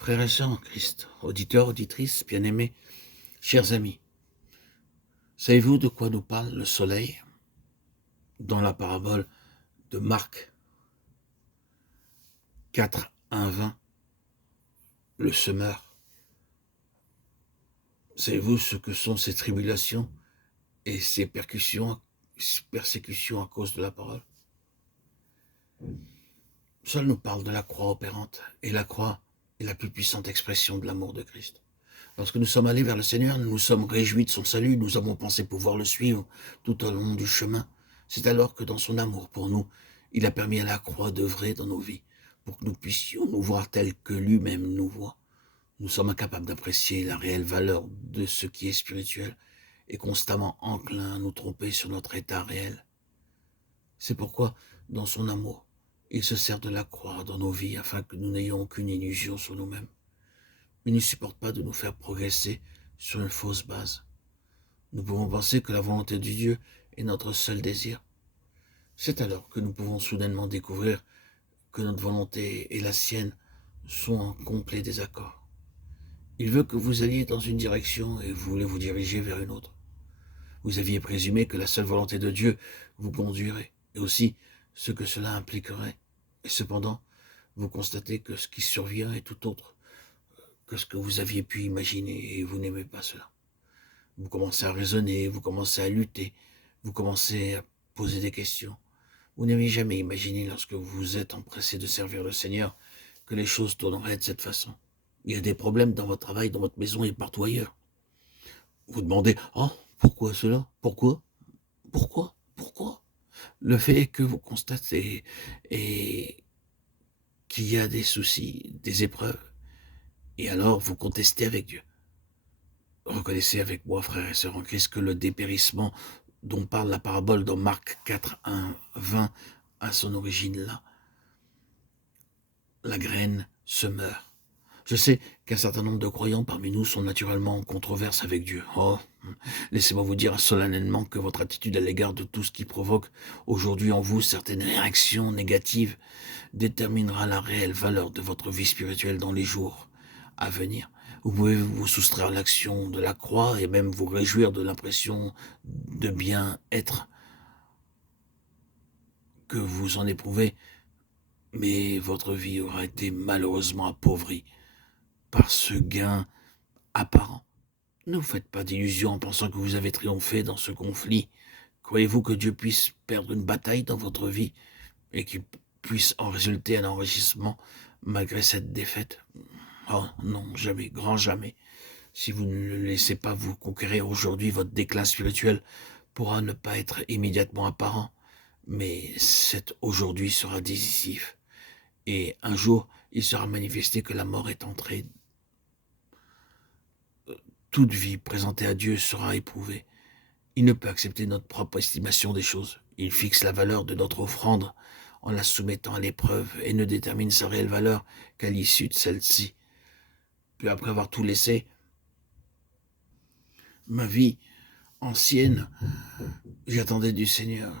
Frères et sœurs en Christ, auditeurs, auditrices, bien-aimés, chers amis, savez-vous de quoi nous parle le soleil dans la parabole de Marc 4, 1, 20, le semeur? Savez-vous ce que sont ces tribulations et ces persécutions à cause de la parole? Seul nous parle de la croix opérante, et la croix est la plus puissante expression de l'amour de Christ. Lorsque nous sommes allés vers le Seigneur, nous nous sommes réjouis de son salut, nous avons pensé pouvoir le suivre tout au long du chemin. C'est alors que dans son amour pour nous, il a permis à la croix d'œuvrer dans nos vies, pour que nous puissions nous voir tels que lui-même nous voit. Nous sommes incapables d'apprécier la réelle valeur de ce qui est spirituel et constamment enclins à nous tromper sur notre état réel. C'est pourquoi, dans son amour, il se sert de la croix dans nos vies afin que nous n'ayons aucune illusion sur nous-mêmes. Il ne supporte pas de nous faire progresser sur une fausse base. Nous pouvons penser que la volonté de Dieu est notre seul désir. C'est alors que nous pouvons soudainement découvrir que notre volonté et la sienne sont en complet désaccord. Il veut que vous alliez dans une direction et vous voulez vous diriger vers une autre. Vous aviez présumé que la seule volonté de Dieu vous conduirait, et aussi ce que cela impliquerait. Et cependant, vous constatez que ce qui survient est tout autre que ce que vous aviez pu imaginer, et vous n'aimez pas cela. Vous commencez à raisonner, vous commencez à lutter, vous commencez à poser des questions. Vous n'avez jamais imaginé, lorsque vous vous êtes empressé de servir le Seigneur, que les choses tourneraient de cette façon. Il y a des problèmes dans votre travail, dans votre maison et partout ailleurs. Vous demandez, oh, pourquoi cela? Pourquoi? Pourquoi? Le fait que vous constatez et qu'il y a des soucis, des épreuves, et alors vous contestez avec Dieu. Reconnaissez avec moi, frères et sœurs en Christ, que le dépérissement dont parle la parabole dans Marc 4, 1, 20 a son origine là. La graine se meurt. Je sais qu'un certain nombre de croyants parmi nous sont naturellement en controverse avec Dieu. Oh, laissez-moi vous dire solennellement que votre attitude à l'égard de tout ce qui provoque aujourd'hui en vous certaines réactions négatives déterminera la réelle valeur de votre vie spirituelle dans les jours à venir. Vous pouvez vous soustraire à l'action de la croix et même vous réjouir de l'impression de bien-être que vous en éprouvez, mais votre vie aura été malheureusement appauvrie par ce gain apparent. Ne vous faites pas d'illusions en pensant que vous avez triomphé dans ce conflit. Croyez-vous que Dieu puisse perdre une bataille dans votre vie et qu'il puisse en résulter un enrichissement malgré cette défaite? Oh non, jamais, grand jamais. Si vous ne le laissez pas vous conquérir aujourd'hui, votre déclin spirituel pourra ne pas être immédiatement apparent, mais cet aujourd'hui sera décisif. Et un jour, il sera manifesté que la mort est entrée. Toute vie présentée à Dieu sera éprouvée. Il ne peut accepter notre propre estimation des choses. Il fixe la valeur de notre offrande en la soumettant à l'épreuve et ne détermine sa réelle valeur qu'à l'issue de celle-ci. Puis après avoir tout laissé, ma vie ancienne, j'attendais du Seigneur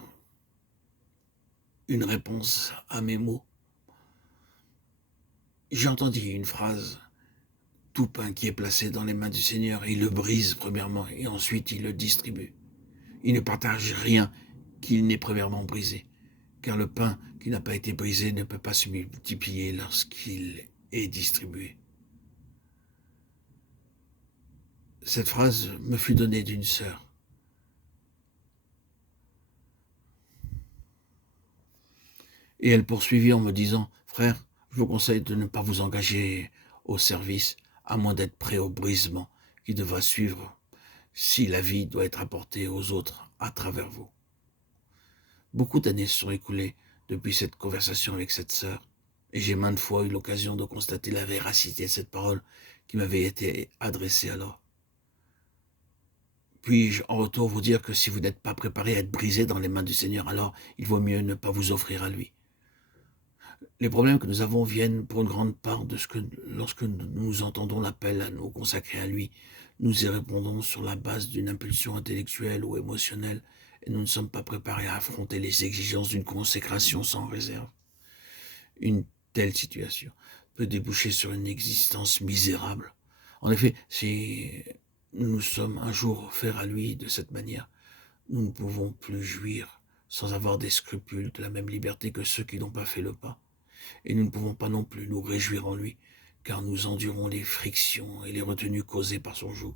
une réponse à mes mots. J'ai entendu une phrase: tout pain qui est placé dans les mains du Seigneur, il le brise premièrement et ensuite il le distribue. Il ne partage rien qu'il n'ait premièrement brisé, car le pain qui n'a pas été brisé ne peut pas se multiplier lorsqu'il est distribué. Cette phrase me fut donnée d'une sœur. Et elle poursuivit en me disant: frère, je vous conseille de ne pas vous engager au service, à moins d'être prêt au brisement qui devra suivre si la vie doit être apportée aux autres à travers vous. Beaucoup d'années se sont écoulées depuis cette conversation avec cette sœur, et j'ai maintes fois eu l'occasion de constater la véracité de cette parole qui m'avait été adressée alors. Puis-je en retour vous dire que si vous n'êtes pas préparé à être brisé dans les mains du Seigneur, alors il vaut mieux ne pas vous offrir à lui. Les problèmes que nous avons viennent pour une grande part de ce que, lorsque nous entendons l'appel à nous consacrer à lui, nous y répondons sur la base d'une impulsion intellectuelle ou émotionnelle, et nous ne sommes pas préparés à affronter les exigences d'une consécration sans réserve. Une telle situation peut déboucher sur une existence misérable. En effet, si nous nous sommes un jour offerts à lui de cette manière, nous ne pouvons plus jouir sans avoir des scrupules de la même liberté que ceux qui n'ont pas fait le pas. Et nous ne pouvons pas non plus nous réjouir en lui, car nous endurons les frictions et les retenues causées par son joug.